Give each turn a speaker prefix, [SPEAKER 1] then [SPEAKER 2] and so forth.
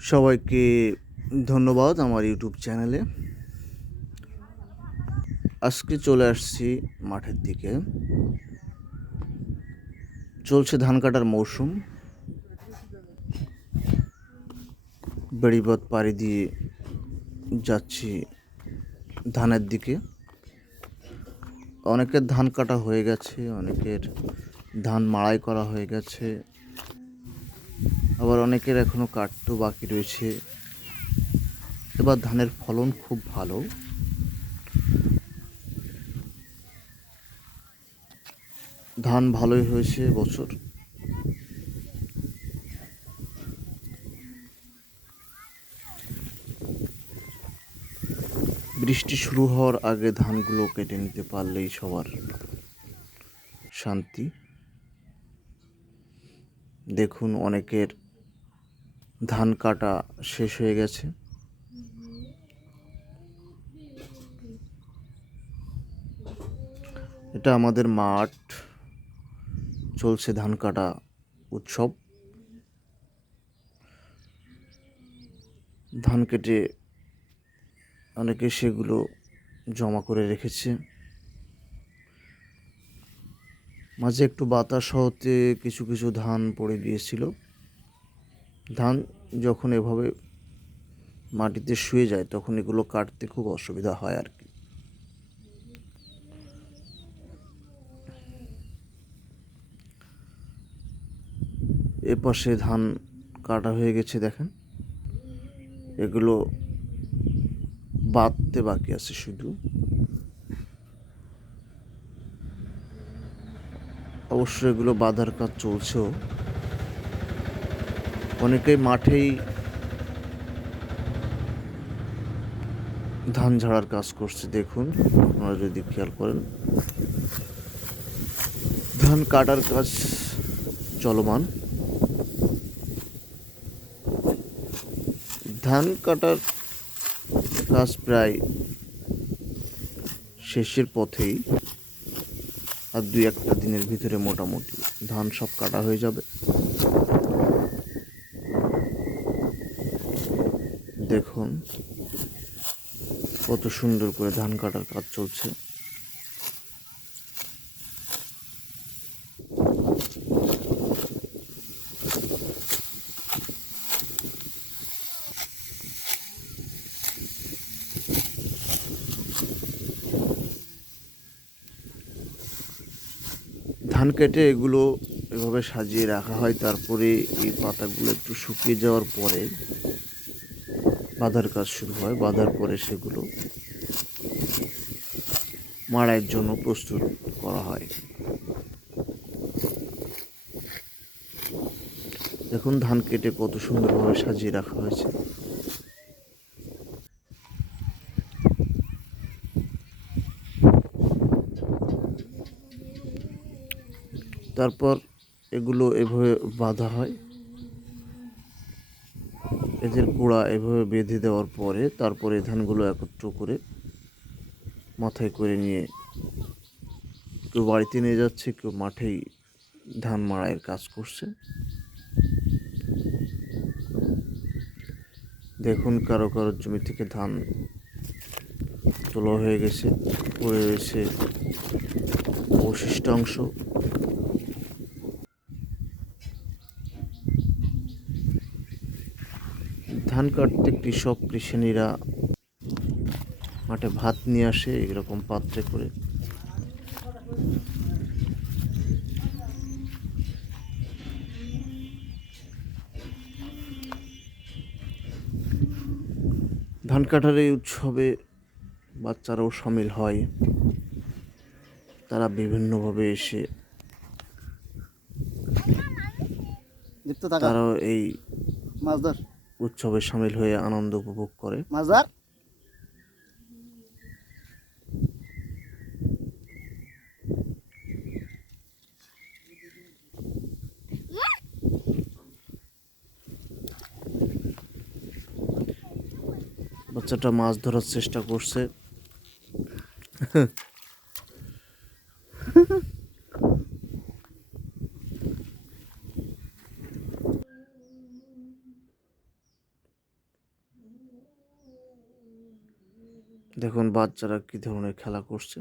[SPEAKER 1] সবাইকে ধন্যবাদ আমার ইউটিউব চ্যানেলে। আজকে চলে আসছি মাঠের দিকে। চলছে ধান কাটার মৌসুম। বেড়িপথ পাড়ি দিয়ে যাচ্ছি ধানের দিকে। অনেকের ধান কাটা হয়ে গেছে, অনেকের ধান মাড়াই করা হয়ে গেছে। আবার অনেকের এখনও কাটতেও বাকি রয়েছে। এবার ধানের ফলন খুব ভালো। ধান ভালোই হয়েছে বছর বৃষ্টি শুরু হওয়ার আগে ধানগুলো কেটে নিতে পারলেই সবার শান্তি। দেখুন অনেকের ধান কাটা শেষ হয়ে গেছে। এটা আমাদের মাঠ। চলছে ধান কাটা উৎসব। ধান কেটে অনেকে সেগুলো জমা করে রেখেছে। মাঝে একটু বাতাস হতে কিছু কিছু ধান পড়ে গিয়েছিল। ধান যখন এভাবে মাটিতে শুয়ে যায়, তখন এগুলো কাটতে খুব অসুবিধা হয় আর কি। এ পাশে ধান কাটা হয়ে গেছে, দেখেন। এগুলো বাঁধতে বাকি আছে শুধু। অবশ্য এগুলো বাঁধার কাজ চলছেও। অনেকেই মাঠেই ধান ঝাড়ার কাজ করছে। দেখুন, আপনারা যদি খেয়াল করেন। ধান কাটার কাজ চলমান। ধান কাটার কাজ প্রায় শেষের পথেই, আর দুই একটা দিনের ভিতরে মোটামুটি ধান সব কাটা হয়ে যাবে। দেখুন, কত সুন্দর করে ধান কাটার কাজ চলছে। ধান কেটে এগুলো এভাবে সাজিয়ে রাখা হয়, তারপরে এই পাতাগুলো একটু শুকিয়ে যাওয়ার পরে বাঁধার কাজ শুরু হয়, বাঁধার পরে সেগুলো মাড়াইয়ের জন্য প্রস্তুত করা হয়। দেখুন ধান কেটে কত সুন্দরভাবে সাজিয়ে রাখা হয়েছে। তারপর এগুলো এভাবে বাঁধা হয়। এদের গোড়া এভাবে বেঁধে দেওয়ার পরে তারপরে ধানগুলো একত্র করে মাথায় করে নিয়ে কেউ বাড়িতে নিয়ে যাচ্ছে, কেউ মাঠেই ধান মাড়াইয়ের কাজ করছে। দেখুন কারও কারও জমি থেকে ধান তোলা হয়ে গেছে, পড়ে রয়েছে অবশিষ্টাংশ ধান কাটতে কৃষক কৃষানীরা মাঠে ভাত নিয়ে আসে এরকম পাত্রে করে। ধান কাটার এই উৎসবে বাচ্চারাও সামিল হয়। তারা বিভিন্নভাবে এসে তারাও এই
[SPEAKER 2] মাছ ধর।
[SPEAKER 1] উৎসবে সামিল হয়ে আনন্দ উপভোগ করে।
[SPEAKER 2] মাজার?
[SPEAKER 1] বাচ্চাটা মাছ ধরার চেষ্টা করছে। দেখুন বাচ্চারা কী ধরনের খেলা করছে।